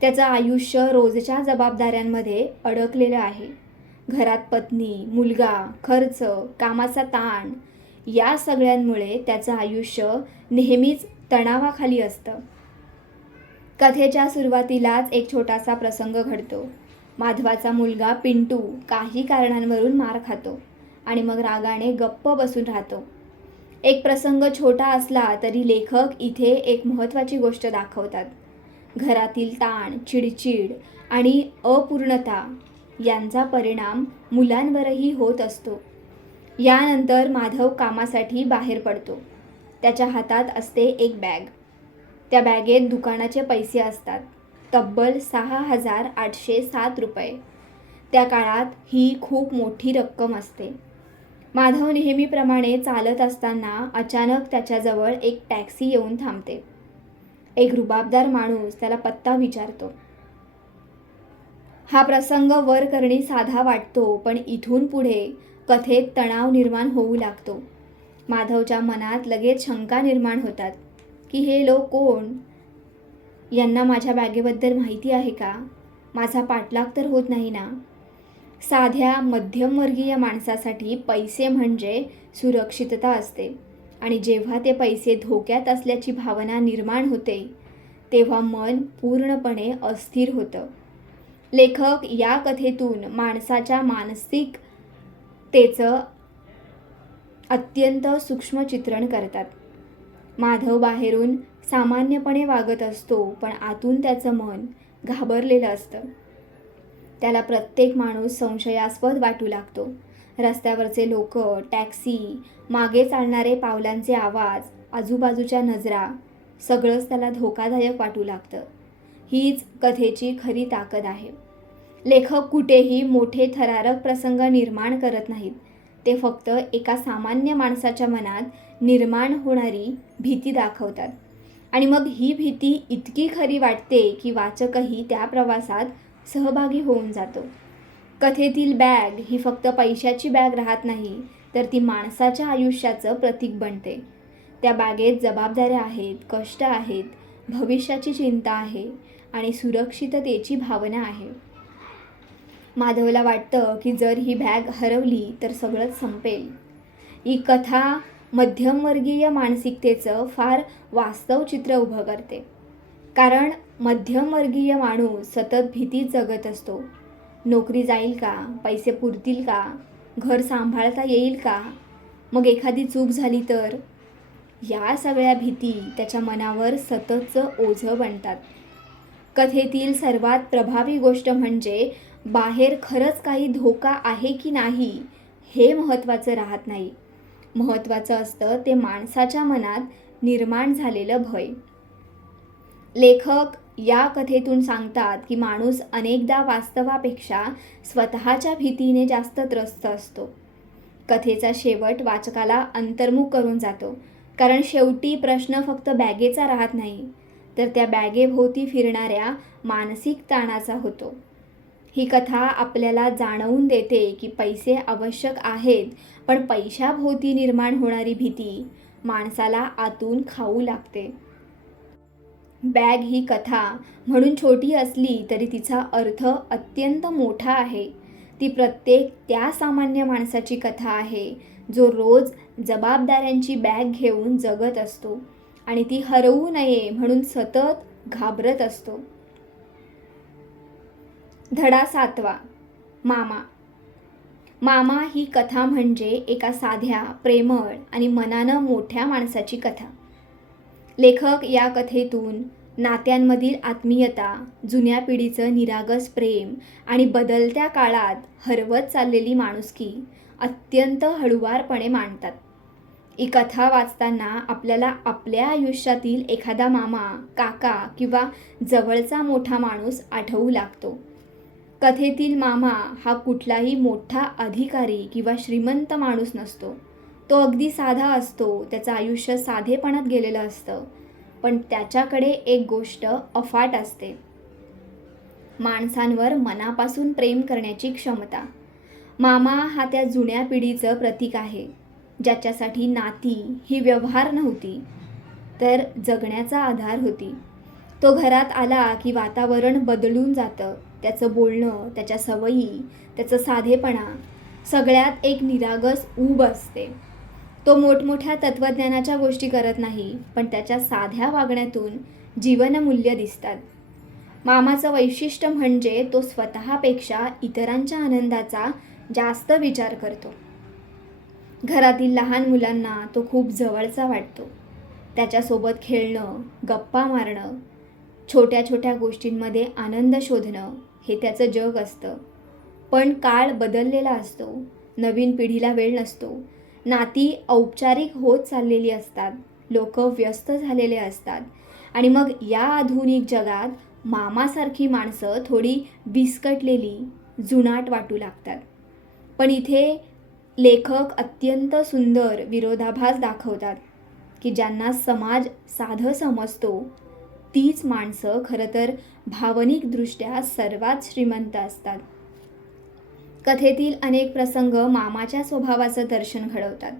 त्याचं आयुष्य रोजच्या जबाबदाऱ्यांमध्ये अडकलेलं आहे. घरात पत्नी, मुलगा, खर्च, कामाचा ताण या सगळ्यांमुळे त्याचं आयुष्य नेहमीच तणावाखाली असतं. कथेच्या सुरुवातीलाच एक छोटासा प्रसंग घडतो. माधवाचा मुलगा पिंटू काही कारणांवरून मार खातो आणि मग रागाने गप्प बसून राहतो. एक प्रसंग छोटा असला तरी लेखक इथे एक महत्त्वाची गोष्ट दाखवतात. घरातील ताण, चिडचिड आणि अपूर्णता यांचा परिणाम मुलांवरही होत असतो. यानंतर माधव कामासाठी बाहेर पडतो. त्याच्या हातात असते एक बॅग. त्या बॅगेत दुकानाचे पैसे असतात, तब्बल 6,807 रुपये. त्या काळात ही खूप मोठी रक्कम असते. माधव नेहमीप्रमाणे चालत असताना अचानक त्याच्याजवळ एक टॅक्सी येऊन थांबते. एक रुबाबदार माणूस त्याला पत्ता विचारतो. हा प्रसंग वर करणी साधा वाटतो, पण इथून पुढे कथेत तणाव निर्माण होऊ लागतो. माधवच्या मनात लगेच शंका निर्माण होतात की हे लोक कोण? यांना माझ्या बॅगेबद्दल माहिती आहे का? माझा पाठलाग तर होत नाही ना? साध्या मध्यमवर्गीय माणसासाठी पैसे म्हणजे सुरक्षितता असते आणि जेव्हा ते पैसे धोक्यात असल्याची भावना निर्माण होते तेव्हा मन पूर्णपणे अस्थिर होतं. लेखक या कथेतून माणसाच्या मानसिकतेचं अत्यंत सूक्ष्म चित्रण करतात. माधव बाहेरून सामान्यपणे वागत असतो, पण आतून त्याचं मन घाबरलेलं असतं. त्याला प्रत्येक माणूस संशयास्पद वाटू लागतो. रस्त्यावरचे लोक, टॅक्सी, मागे चालणारे पावलांचे आवाज, आजूबाजूच्या नजरा सगळंच त्याला धोकादायक वाटू लागतं. हीच कथेची खरी ताकद आहे. लेखक कुठेही मोठे थरारक प्रसंग निर्माण करत नाहीत. ते फक्त एका सामान्य माणसाच्या मनात निर्माण होणारी भीती दाखवतात आणि मग ही भीती इतकी खरी वाटते की वाचकही त्या प्रवासात सहभागी होऊन जातो. कथेतील बॅग ही फक्त पैशाची बॅग राहत नाही, तर ती माणसाच्या आयुष्याचं प्रतीक बनते. त्या बॅगेत जबाबदाऱ्या आहेत, कष्ट आहेत, भविष्याची चिंता आहे आणि सुरक्षिततेची भावना आहे. माधवला वाटतं की जर ही बॅग हरवली तर सगळंच संपेल. ही कथा मध्यमवर्गीय मानसिकतेचं फार वास्तव चित्र उभं करते. कारण मध्यमवर्गीय माणूस सतत भीतीत जगत असतो. नोकरी जाईल का? पैसे पुरतील का? घर सांभाळता येईल का? मग एखादी चूक झाली तर? या सगळ्या भीती त्याच्या मनावर सततचं ओझं बनतात. कथेतील सर्वात प्रभावी गोष्ट म्हणजे बाहेर खरंच काही धोका आहे की नाही हे महत्त्वाचं राहत नाही. महत्त्वाचं असतं ते माणसाच्या मनात निर्माण झालेलं भय. लेखक या कथेतून सांगतात की माणूस अनेकदा वास्तवापेक्षा स्वतःच्या भीतीने जास्त त्रस्त असतो. कथेचा शेवट वाचकाला अंतर्मुख करून जातो, कारण शेवटी प्रश्न फक्त बॅगेचा राहत नाही, तर त्या बॅगेभोवती फिरणाऱ्या मानसिक ताणाचा होतो. ही कथा आपल्याला जाणवून देते की पैसे आवश्यक आहेत, पण पैशाभोवती निर्माण होणारी भीती माणसाला आतून खाऊ लागते. बॅग ही कथा म्हणून छोटी असली तरी तिचा अर्थ अत्यंत मोठा आहे. ती प्रत्येक त्या सामान्य माणसाची कथा आहे जो रोज जबाबदाऱ्यांची बॅग घेऊन जगत असतो आणि ती हरवू नये म्हणून सतत घाबरत असतो. धडा 7वा, मामा. मामा ही कथा म्हणजे एका साध्या, प्रेमळ आणि मनानं मोठ्या माणसाची कथा. लेखक या कथेतून नात्यांमधील आत्मीयता, जुन्या पिढीचं निरागस प्रेम आणि बदलत्या काळात हरवत चाललेली माणुसकी अत्यंत हळुवारपणे मांडतात. ही कथा वाचताना आपल्याला आपल्या आयुष्यातील एखादा मामा, काका किंवा जवळचा मोठा माणूस आठवू लागतो. कथेतील मामा हा कुठलाही मोठा अधिकारी किंवा श्रीमंत माणूस नसतो. तो अगदी साधा असतो. त्याचं आयुष्य साधेपणात गेलेलं असतं, पण त्याच्याकडे एक गोष्ट अफाट असते, माणसांवर मनापासून प्रेम करण्याची क्षमता. मामा हा त्या जुन्या पिढीचं प्रतीक आहे, ज्याच्यासाठी नाती ही व्यवहार नव्हती, तर जगण्याचा आधार होती. तो घरात आला की वातावरण बदलून जातं. त्याचं बोलणं, त्याच्या सवयी, त्याचं साधेपणा सगळ्यात एक निरागस ऊब असते. तो मोठमोठ्या तत्त्वज्ञानाच्या गोष्टी करत नाही, पण त्याच्या साध्या वागण्यातून जीवनमूल्य दिसतात. मामाचं वैशिष्ट्य म्हणजे तो स्वतःपेक्षा इतरांच्या आनंदाचा जास्त विचार करतो. घरातील लहान मुलांना तो खूप जवळचा वाटतो. त्याच्यासोबत खेळणं, गप्पा मारणं, छोट्या छोट्या गोष्टींमध्ये आनंद शोधणं हे त्याचं जग असतं. पण काळ बदललेला असतो. नवीन पिढीला वेळ नसतो. नाती औपचारिक होत चाललेली असतात. लोक व्यस्त झालेले असतात. आणि मग या आधुनिक जगात मामासारखी माणसं थोडी विस्कटलेली, जुनाट वाटू लागतात. पण इथे लेखक अत्यंत सुंदर विरोधाभास दाखवतात की ज्यांना समाज साधं समजतो तीच माणसं खरं तर भावनिकदृष्ट्या सर्वात श्रीमंत असतात. कथेतील अनेक प्रसंग मामाच्या स्वभावाचं दर्शन घडवतात.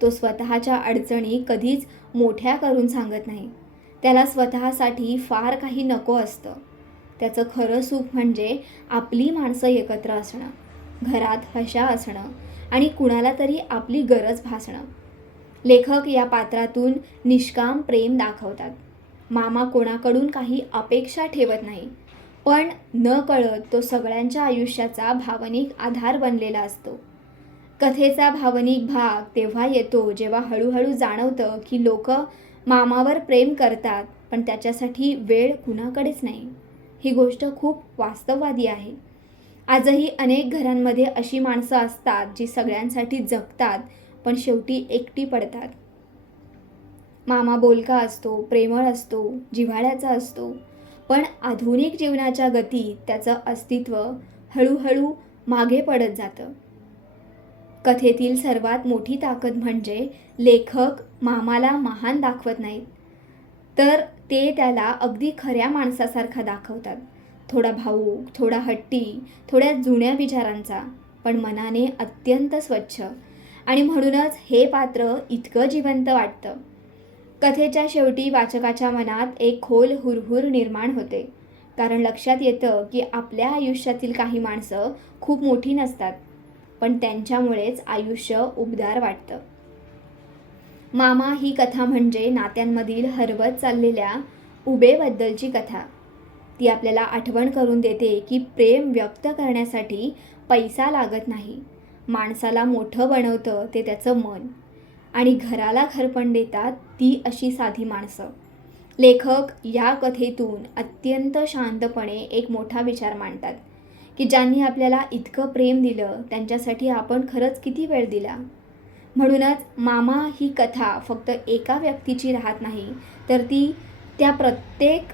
तो स्वतःच्या अडचणी कधीच मोठ्या करून सांगत नाही. त्याला स्वतःसाठी फार काही नको असतं. त्याचं खरं सुख म्हणजे आपली माणसं एकत्र असणं, घरात हशा असणं आणि कुणाला तरी आपली गरज भासणं. लेखक या पात्रातून निष्काम प्रेम दाखवतात. मामा कोणाकडून काही अपेक्षा ठेवत नाही, पण न कळत तो सगळ्यांच्या आयुष्याचा भावनिक आधार बनलेला असतो. कथेचा भावनिक भाग तेव्हा येतो जेव्हा हळूहळू जाणवतं की लोक मामावर प्रेम करतात, पण त्याच्यासाठी वेळ कुणाकडेच नाही. ही गोष्ट खूप वास्तववादी आहे. आजही अनेक घरांमध्ये अशी माणसं असतात जी सगळ्यांसाठी जगतात, पण शेवटी एकटी पडतात. मामा बोलका असतो, प्रेमळ असतो, जिव्हाळ्याचा असतो, पण आधुनिक जीवनाच्या गतीत त्याचं अस्तित्व हळूहळू मागे पडत जातं. कथेतील सर्वात मोठी ताकद म्हणजे लेखक मामाला महान दाखवत नाहीत, तर ते त्याला अगदी खऱ्या माणसासारखा दाखवतात. थोडा भावूक, थोडा हट्टी, थोड्या जुन्या विचारांचा, पण मनाने अत्यंत स्वच्छ. आणि म्हणूनच हे पात्र इतकं जिवंत वाटतं. कथेच्या शेवटी वाचकाच्या मनात एक खोल हुरहुर निर्माण होते, कारण लक्षात येतं की आपल्या आयुष्यातील काही माणसं खूप मोठी नसतात, पण त्यांच्यामुळेच आयुष्य उबदार वाटतं. मामा ही कथा म्हणजे नात्यांमधील हरवत चाललेल्या उभेबद्दलची कथा. ती आपल्याला आठवण करून देते की प्रेम व्यक्त करण्यासाठी पैसा लागत नाही. माणसाला मोठं बनवतं ते त्याचं मन, आणि घराला घरपण देतात ती अशी साधी माणसं. लेखक या कथेतून अत्यंत शांतपणे एक मोठा विचार मांडतात की ज्यांनी आपल्याला इतकं प्रेम दिलं त्यांच्यासाठी आपण खरंच किती वेळ दिला. म्हणूनच मामा ही कथा फक्त एका व्यक्तीची राहत नाही, तर ती त्या प्रत्येक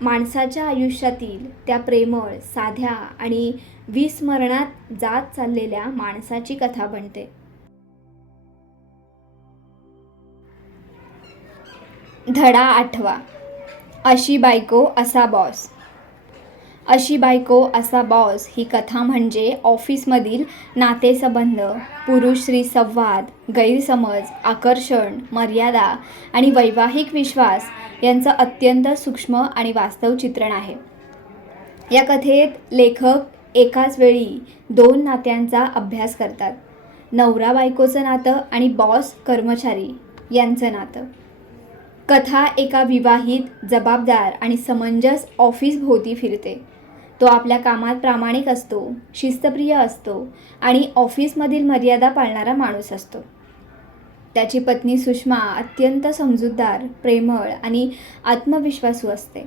माणसाच्या आयुष्यातील त्या प्रेमळ, साध्या आणि विस्मरणात जात चाललेल्या माणसाची कथा बनते. धडा 8वा. अशी बायको असा बॉस. अशी बायको असा बॉस ही कथा म्हणजे ऑफिसमधील नातेसंबंध, पुरुष स्त्री संवाद, गैरसमज, आकर्षण, मर्यादा आणि वैवाहिक विश्वास यांचं अत्यंत सूक्ष्म आणि वास्तव चित्रण आहे. या कथेत लेखक एकाच वेळी 2 नात्यांचा अभ्यास करतात. नवरा बायकोचं नातं आणि बॉस कर्मचारी यांचं नातं. कथा एका विवाहित, जबाबदार आणि समंजस ऑफिसभोवती फिरते. तो आपल्या कामात प्रामाणिक असतो, शिस्तप्रिय असतो आणि ऑफिसमधील मर्यादा पाळणारा माणूस असतो. त्याची पत्नी सुषमा अत्यंत समजूतदार, प्रेमळ आणि आत्मविश्वासू असते.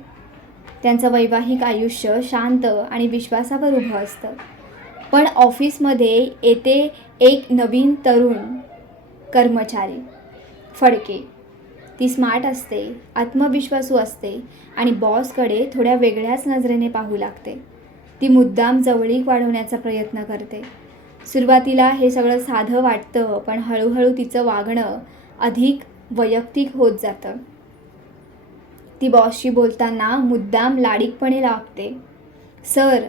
त्यांचं वैवाहिक आयुष्य शांत आणि विश्वासावर उभं असतं. पण ऑफिसमध्ये येते एक नवीन तरुण कर्मचारी, फडके. ती स्मार्ट असते, आत्मविश्वासू असते आणि बॉसकडे थोड्या वेगळ्याच नजरेने पाहू लागते. ती मुद्दाम जवळीक वाढवण्याचा प्रयत्न करते. सुरुवातीला हे सगळं साधं वाटतं, पण हळूहळू तिचं वागणं अधिक वैयक्तिक होत जातं. ती बॉसशी बोलताना मुद्दाम लाडीकपणे वागते. सर,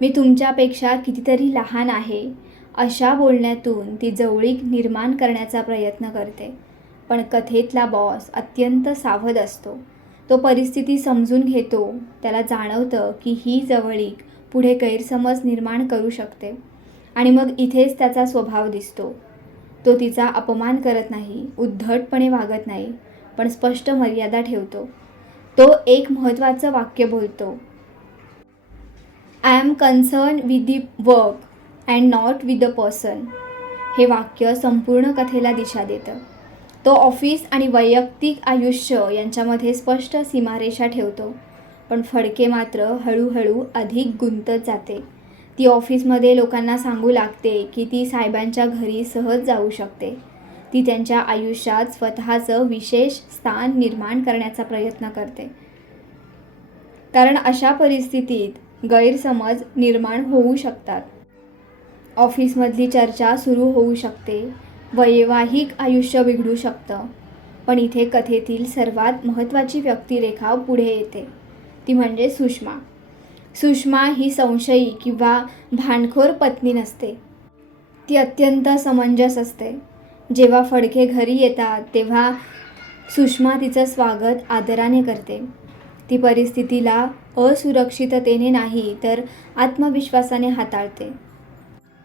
मी तुमच्यापेक्षा कितीतरी लहान आहे, अशा बोलण्यातून ती जवळीक निर्माण करण्याचा प्रयत्न करते. पण कथेतला बॉस अत्यंत सावध असतो. तो परिस्थिती समजून घेतो. त्याला जाणवतं की ही जवळीक पुढे गैरसमज निर्माण करू शकते आणि मग इथेच त्याचा स्वभाव दिसतो. तो तिचा अपमान करत नाही, उद्धटपणे वागत नाही, पण स्पष्ट मर्यादा ठेवतो. तो एक महत्त्वाचं वाक्य बोलतो, I am concern with the work and not with the person. हे वाक्य संपूर्ण कथेला दिशा देतं. तो ऑफिस आणि वैयक्तिक आयुष्य यांच्यामध्ये स्पष्ट सीमारेषा ठेवतो. पण फडके मात्र हळूहळू अधिक गुंतत जाते. ती ऑफिसमध्ये लोकांना सांगू लागते की ती साहेबांच्या घरी सहज जाऊ शकते. ती त्यांच्या आयुष्यात स्वतःचं विशेष स्थान निर्माण करण्याचा प्रयत्न करते. कारण अशा परिस्थितीत गैरसमज निर्माण होऊ शकतात. ऑफिसमधली चर्चा सुरू होऊ शकते. वैवाहिक आयुष्य बिघडू शकतं. पण इथे कथेतील सर्वात महत्त्वाची व्यक्तिरेखा पुढे येते. ती म्हणजे सुषमा. सुषमा ही संशयी किंवा भांडखोर पत्नी नसते. ती अत्यंत समंजस असते. जेव्हा फडके घरी येतात तेव्हा सुषमा तिचं स्वागत आदराने करते. ती परिस्थितीला असुरक्षिततेने नाही तर आत्मविश्वासाने हाताळते.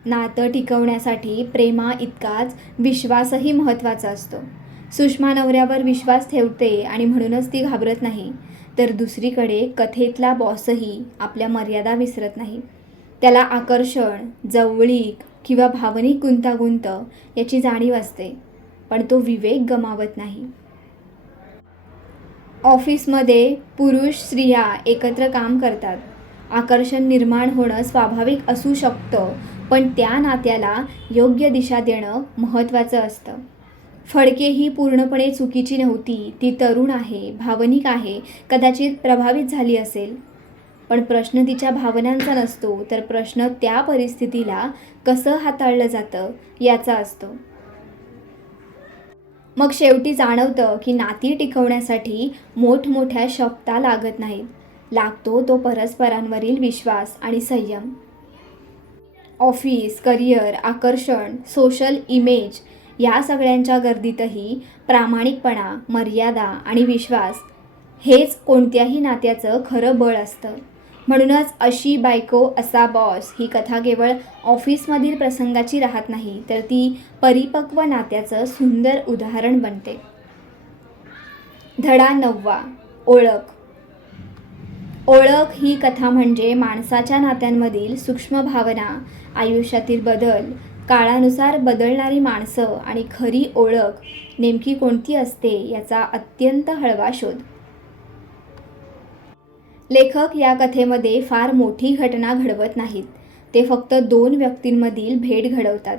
नातं टिकवण्यासाठी प्रेमा इतकाच विश्वासही महत्त्वाचा असतो. सुषमा नवऱ्यावर विश्वास ठेवते आणि म्हणूनच ती घाबरत नाही. तर दुसरीकडे कथेतला बॉसही आपल्या मर्यादा विसरत नाही. त्याला आकर्षण, जवळीक किंवा भावनिक गुंतागुंत याची जाणीव असते, पण तो विवेक गमावत नाही. ऑफिसमध्ये पुरुष स्त्रिया एकत्र काम करतात. आकर्षण निर्माण होणं स्वाभाविक असू शकतं, पण त्या नात्याला योग्य दिशा देणं महत्त्वाचं असतं. फडके ही पूर्णपणे चुकीची नव्हती. ती तरुण आहे, भावनिक आहे, कदाचित प्रभावित झाली असेल. पण प्रश्न तिच्या भावनांचा नसतो, तर प्रश्न त्या परिस्थितीला कसं हाताळलं जातं याचा असतो. मग शेवटी जाणवतं की नाती टिकवण्यासाठी मोठमोठ्या शब्दा लागत नाहीत. लागतो तो परस्परांवरील विश्वास आणि संयम. ऑफिस, करिअर, आकर्षण, सोशल इमेज या सगळ्यांच्या गर्दीतही प्रामाणिकपणा, मर्यादा आणि विश्वास हेच कोणत्याही नात्याचं खरं बळ असतं. म्हणूनच अशी बायको असा बॉस ही कथा केवळ ऑफिसमधील प्रसंगाची राहत नाही, तर ती परिपक्व नात्याचं सुंदर उदाहरण बनते. धडा 9. ओळख. ओळख ही कथा म्हणजे माणसाच्या नात्यांमधील सूक्ष्म भावना, आयुष्यातील बदल, काळानुसार बदलणारी माणसं आणि खरी ओळख नेमकी कोणती असते याचा अत्यंत हळवा शोध. लेखक या कथेमध्ये फार मोठी घटना घडवत नाहीत. ते फक्त 2 व्यक्तींमधील भेट घडवतात,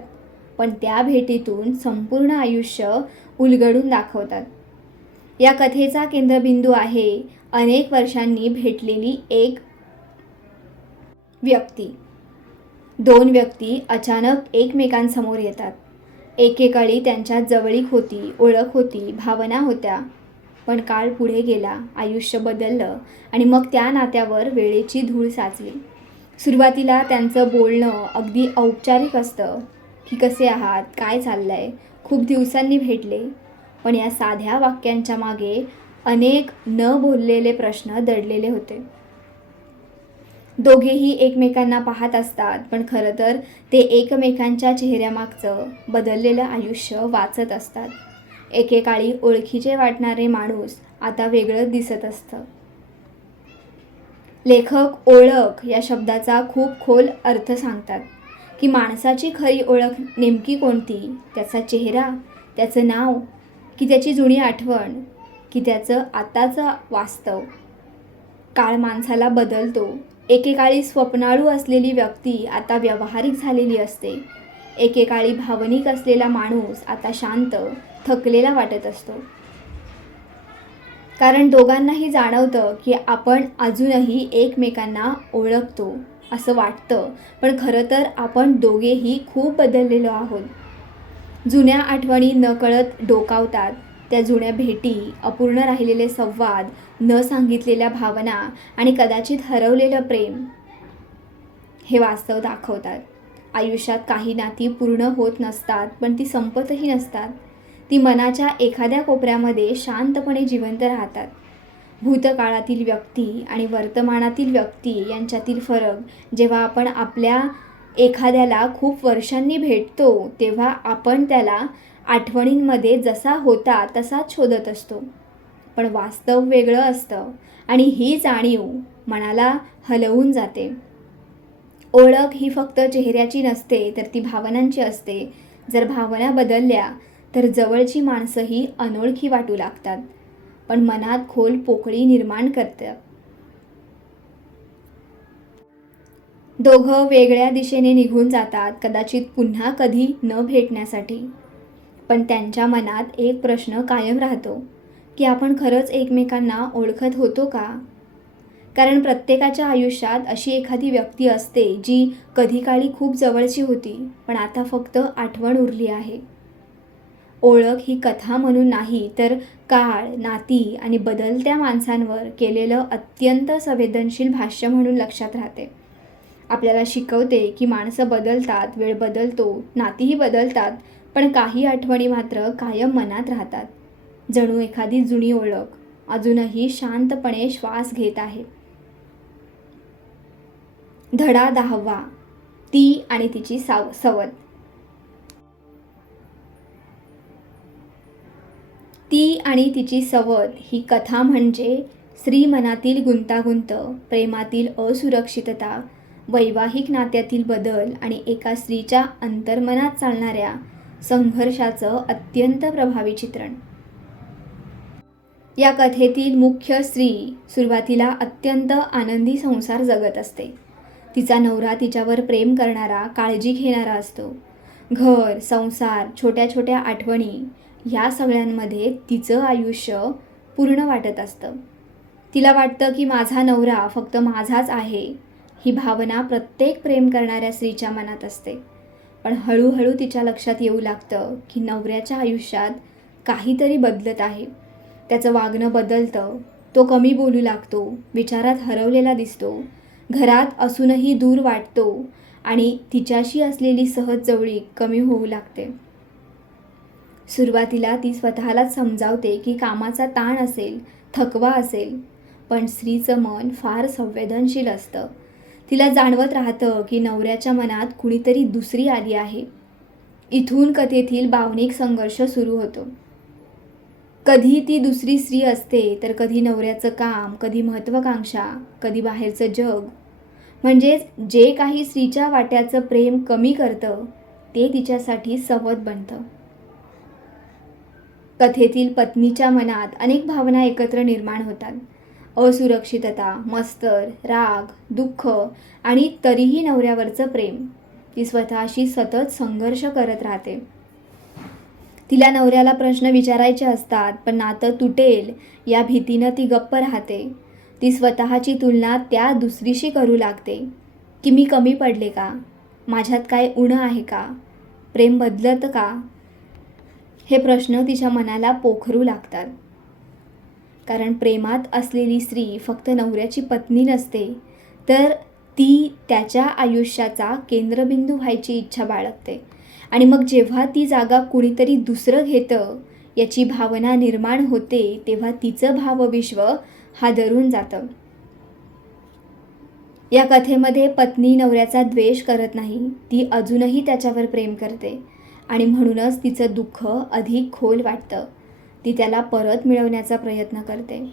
पण त्या भेटीतून संपूर्ण आयुष्य उलगडून दाखवतात. या कथेचा केंद्रबिंदू आहे अनेक वर्षांनी भेटलेली एक व्यक्ती. 2 व्यक्ती अचानक एकमेकांसमोर येतात. एकेकाळी त्यांच्यात जवळीक होती, ओळख होती, भावना होत्या. पण काळ पुढे गेला, आयुष्य बदललं आणि मग त्या नात्यावर वेळेची धूळ साचली. सुरुवातीला त्यांचं बोलणं अगदी औपचारिक असतं की कसे आहात, काय चाललंय, खूप दिवसांनी भेटले. पण या साध्या वाक्यांच्या मागे अनेक न बोललेले प्रश्न दडलेले होते. दोघेही एकमेकांना पाहत असतात, पण खरं तर ते एकमेकांच्या चेहऱ्यामागचं बदललेलं आयुष्य वाचत असतात. एकेकाळी ओळखीचे वाटणारे माणूस आता वेगळं दिसत असतं. लेखक ओळख या शब्दाचा खूप खोल अर्थ सांगतात की माणसाची खरी ओळख नेमकी कोणती. त्याचा चेहरा, त्याचं नाव, की त्याची जुनी आठवण, की त्याचं आताचं वास्तव. काळ माणसाला बदलतो. एकेकाळी स्वप्नाळू असलेली व्यक्ती आता व्यावहारिक झालेली असते. एकेकाळी भावनिक असलेला माणूस आता शांत, थकलेला वाटत असतो. कारण दोघांनाही जाणवतं की आपण अजूनही एकमेकांना ओळखतो असं वाटतं, पण खरं तर आपण दोघेही खूप बदललेलो आहोत. जुन्या आठवणी नकळत डोकावतात. त्या जुन्या भेटी, अपूर्ण राहिलेले संवाद, न सांगितलेल्या भावना आणि कदाचित हरवलेलं प्रेम हे वास्तव दाखवतात. आयुष्यात काही नाती पूर्ण होत नसतात, पण ती संपतही नसतात. ती मनाच्या एखाद्या कोपऱ्यामध्ये शांतपणे जिवंत राहतात. भूतकाळातील व्यक्ती आणि वर्तमानातील व्यक्ती यांच्यातील फरक जेव्हा आपण आपल्या एखाद्याला खूप वर्षांनी भेटतो तेव्हा आपण त्याला आठवणींमध्ये जसा होता तसाच शोधत असतो, पण वास्तव वेगळं असतं आणि ही जाणीव मनाला हलवून जाते. ओळख ही फक्त चेहऱ्याची नसते तर ती भावनांची असते. जर भावना बदलल्या तर जवळची माणसंही अनोळखी वाटू लागतात, पण मनात खोल पोकळी निर्माण करतात. दोघं वेगळ्या दिशेने निघून जातात, कदाचित पुन्हा कधी न भेटण्यासाठी. पण त्यांच्या मनात एक प्रश्न कायम राहतो की आपण खरंच एकमेकांना ओळखत होतो का? कारण प्रत्येकाच्या आयुष्यात अशी एखादी व्यक्ती असते जी कधी काळी खूप जवळची होती, पण आता फक्त आठवण उरली आहे. ओळख ही कथा म्हणून नाही तर काळ, नाती आणि बदलत्या माणसांवर केलेलं अत्यंत संवेदनशील भाष्य म्हणून लक्षात राहते. आपल्याला शिकवते की माणसं बदलतात, वेळ बदलतो, नातीही बदलतात, पण काही आठवणी मात्र कायम मनात राहतात. जणू एखादी जुनी ओळख अजूनही शांतपणे श्वास घेत आहे. धडा 10वा, ती आणि तिची सवत. ती आणि तिची सवत ही कथा म्हणजे स्त्री मनातील गुंतागुंत, प्रेमातील असुरक्षितता, वैवाहिक नात्यातील बदल आणि एका स्त्रीच्या अंतर्मनात चालणाऱ्या संघर्षाचं अत्यंत प्रभावी चित्रण. या कथेतील मुख्य स्त्री सुरुवातीला अत्यंत आनंदी संसार जगत असते. तिचा नवरा तिच्यावर प्रेम करणारा, काळजी घेणारा असतो. घर, संसार, छोट्या छोट्या आठवणी या सगळ्यांमध्ये तिचं आयुष्य पूर्ण वाटत असतं. तिला वाटतं की माझा नवरा फक्त माझाच आहे. ही भावना प्रत्येक प्रेम करणाऱ्या स्त्रीच्या मनात असते. पण हळूहळू तिच्या लक्षात येऊ लागतं की नवऱ्याच्या आयुष्यात काहीतरी बदलत आहे. त्याचं वागणं बदलतं, तो कमी बोलू लागतो, विचारात हरवलेला दिसतो, घरात असूनही दूर वाटतो आणि तिच्याशी असलेली सहज जवळीक कमी होऊ लागते. सुरुवातीला ती स्वतःलाच समजावते की कामाचा ताण असेल, थकवा असेल, पण स्त्रीचं मन फार संवेदनशील असतं. तिला जाणवत राहतं की नवऱ्याच्या मनात कुणीतरी दुसरी आली आहे. इथून कथेतील भावनिक संघर्ष सुरू होतो. कधी ती दुसरी स्त्री असते तर कधी नवऱ्याचं काम, कधी महत्त्वाकांक्षा, कधी बाहेरचं जग. म्हणजेच जे काही स्त्रीच्या वाट्याचं प्रेम कमी करतं ते तिच्यासाठी सवत बनतं. कथेतील पत्नीच्या मनात अनेक भावना एकत्र निर्माण होतात. असुरक्षितता, मत्सर, राग, दुःख आणि तरीही नवऱ्यावरचं प्रेम. ती स्वतःशी सतत संघर्ष करत राहते. तिला नवऱ्याला प्रश्न विचारायचे असतात, पण नातं तुटेल या भीतीनं ती गप्प राहते. ती स्वतःची तुलना त्या दुसरीशी करू लागते की मी कमी पडले का? माझ्यात काय उणं आहे का? प्रेम बदलतं का? हे प्रश्न तिच्या मनाला पोखरू लागतात. कारण प्रेमात असलेली स्त्री फक्त नवऱ्याची पत्नी नसते, तर ती त्याच्या आयुष्याचा केंद्रबिंदू व्हायची इच्छा बाळगते. आणि मग जेव्हा ती जागा कुणीतरी दुसरं घेतं याची भावना निर्माण होते तेव्हा तिचं भावविश्व हादरून जातं. या कथेमध्ये पत्नी नवऱ्याचा द्वेष करत नाही, ती अजूनही त्याच्यावर प्रेम करते आणि म्हणूनच तिचं दुःख अधिक खोल वाटतं. ती त्याला परत मिळवण्याचा प्रयत्न करते,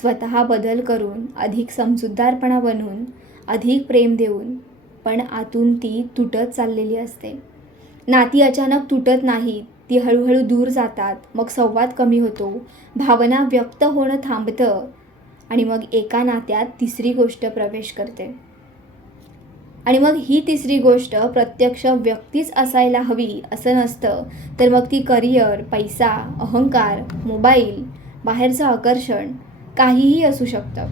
स्वतः बदल करून, अधिक समजूतदारपणा बनवून, अधिक प्रेम देऊन, पण आतून ती तुटत चाललेली असते. नाती अचानक तुटत नाहीत, ती हळूहळू दूर जातात. मग संवाद कमी होतो, भावना व्यक्त होणं थांबतं आणि मग एका नात्यात तिसरी गोष्ट प्रवेश करते. आणि मग ही तिसरी गोष्ट प्रत्यक्ष व्यक्तीच असायला हवी असं नसतं, तर मग ती करिअर, पैसा, अहंकार, मोबाईल, बाहेरचं आकर्षण काहीही असू शकतं.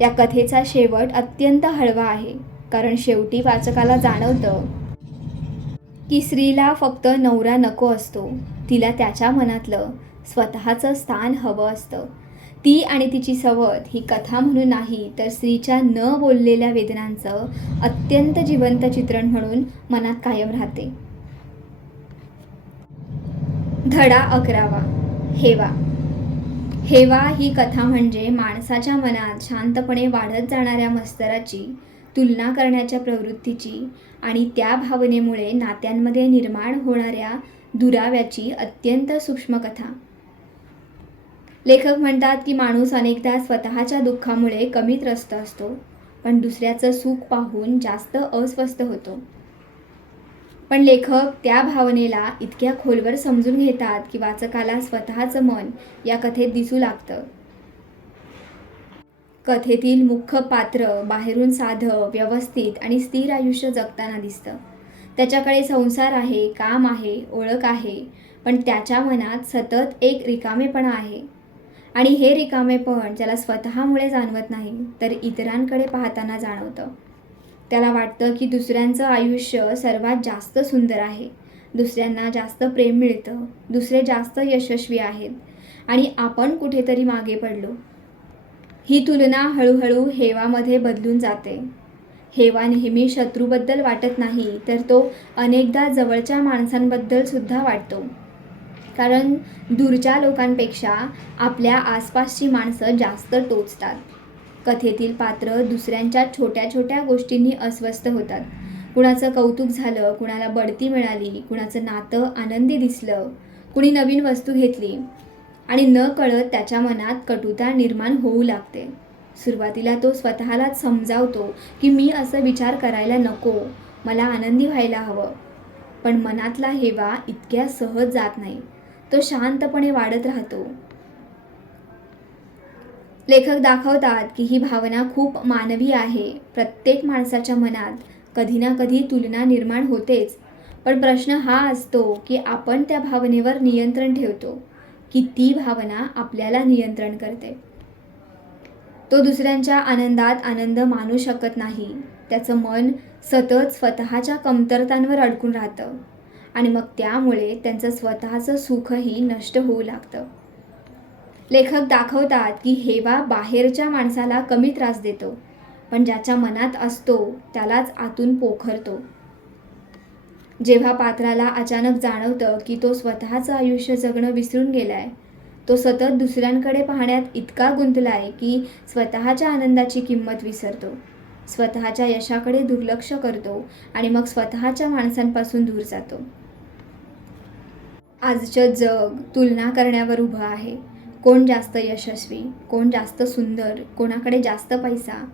या कथेचा शेवट अत्यंत हळवा आहे, कारण शेवटी वाचकाला जाणवतं की स्त्रीला फक्त नवरा नको असतो, तिला त्याच्या मनातलं स्वतःचं स्थान हवं असतं. ती आणि तिची सवत ही कथा म्हणून नाही तर स्त्रीच्या न बोललेल्या वेदनांचं अत्यंत जिवंत चित्रण म्हणून मनात कायम राहते. धडा 11वा, हेवा. हेवा ही कथा म्हणजे माणसाच्या मनात शांतपणे वाढत जाणाऱ्या मत्सराची, तुलना करण्याच्या प्रवृत्तीची आणि त्या भावनेमुळे नात्यांमध्ये निर्माण होणाऱ्या दुराव्याची अत्यंत सूक्ष्म कथा. लेखक म्हणतात की माणूस अनेकदा स्वतःच्या दुःखामुळे कमी त्रस्त असतो, पण दुसऱ्याचं सुख पाहून जास्त अस्वस्थ होतो. पण लेखक त्या भावनेला इतक्या खोलवर समजून घेतात की वाचकाला स्वतःचं मन या कथेत दिसू लागतं. कथेतील मुख्य पात्र बाहेरून साधं, व्यवस्थित आणि स्थिर आयुष्य जगताना दिसतं. त्याच्याकडे संसार आहे, काम आहे, ओळख आहे, पण त्याच्या मनात सतत एक रिकामेपणा आहे. आणि हे रिकामेपण त्याला स्वतःमुळे जाणवत नाही, तर इतरांकडे पाहताना जाणवतं. त्याला वाटतं की दुसऱ्यांचं आयुष्य सर्वात जास्त सुंदर आहे, दुसऱ्यांना जास्त प्रेम मिळतं, दुसरे जास्त यशस्वी आहेत आणि आपण कुठेतरी मागे पडलो. ही तुलना हळूहळू हेवामध्ये बदलून जाते. हेवा नेहमी शत्रूबद्दल वाटत नाही, तर तो अनेकदा जवळच्या माणसांबद्दल सुद्धा वाटतो. कारण दूरच्या लोकांपेक्षा आपल्या आसपासची माणसं जास्त टोचतात. कथेतील पात्र दुसऱ्यांच्या छोट्या छोट्या गोष्टींनी अस्वस्थ होतात. कुणाचं कौतुक झालं, कुणाला बढती मिळाली, कुणाचं नातं आनंदी दिसलं, कुणी नवीन वस्तू घेतली आणि न कळत त्याच्या मनात कटुता निर्माण होऊ लागते. सुरुवातीला तो स्वतःलाच समजावतो की मी असं विचार करायला नको, मला आनंदी व्हायला हवं. पण मनातला हेवा इतक्या सहज जात नाही, तो शांतपणे वाढत राहतो. लेखक दाखवतात की ही भावना खूप मानवी आहे. प्रत्येक माणसाच्या मनात कधी ना कधी तुलना निर्माण होतेच, पण प्रश्न हा असतो की आपण त्या भावनेवर नियंत्रण ठेवतो की ती भावना आपल्याला नियंत्रण करते. तो दुसऱ्यांच्या आनंदात आनंद मानू शकत नाही. त्याचं मन सतत स्वतःच्या कमतरतांवर अडकून राहतं आणि मग त्यामुळे त्यांचं स्वतःचं सुखही नष्ट होऊ लागतं. लेखक दाखवतात की हेवा बाहेरच्या माणसाला कमी त्रास देतो, पण ज्याच्या मनात असतो त्यालाच आतून पोखरतो. जेव्हा पात्राला अचानक जाणवतं की तो स्वतःचं आयुष्य जगणं विसरून गेलाय, तो सतत दुसऱ्यांकडे पाहण्यात इतका गुंतलाय की स्वतःच्या आनंदाची किंमत विसरतो, स्वतःच्या यशाकडे दुर्लक्ष करतो आणि मग स्वतःच्या माणसांपासून दूर जातो. आजचं जग तुलना करण्यावर उभं आहे. कोण जास्त यशस्वी, कोण जास्त सुंदर, कोणाकडे जास्त पैसा,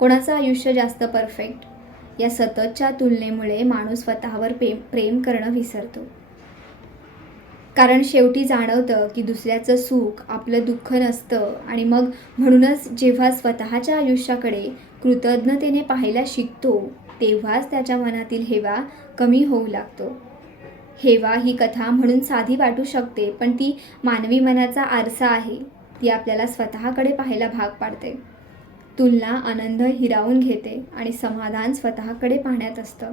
कोणाचं आयुष्य जास्त परफेक्ट. या सततच्या तुलनेमुळे माणूस स्वतःवर प्रेम करणं विसरतो. कारण शेवटी जाणवतं की दुसऱ्याचं सुख आपलं दुःख नसतं आणि मग म्हणूनच जेव्हा स्वतःच्या आयुष्याकडे कृतज्ञतेने पाहायला शिकतो, तेव्हाच त्याच्या मनातील हेवा कमी होऊ लागतो. हेवा ही कथा म्हणून साधी वाटू शकते, पण ती मानवी मनाचा आरसा आहे. ती आपल्याला स्वतःकडे पाहायला भाग पाडते. तुलना आनंद हिरावून घेते आणि समाधान स्वतःकडे पाहण्यात असतं.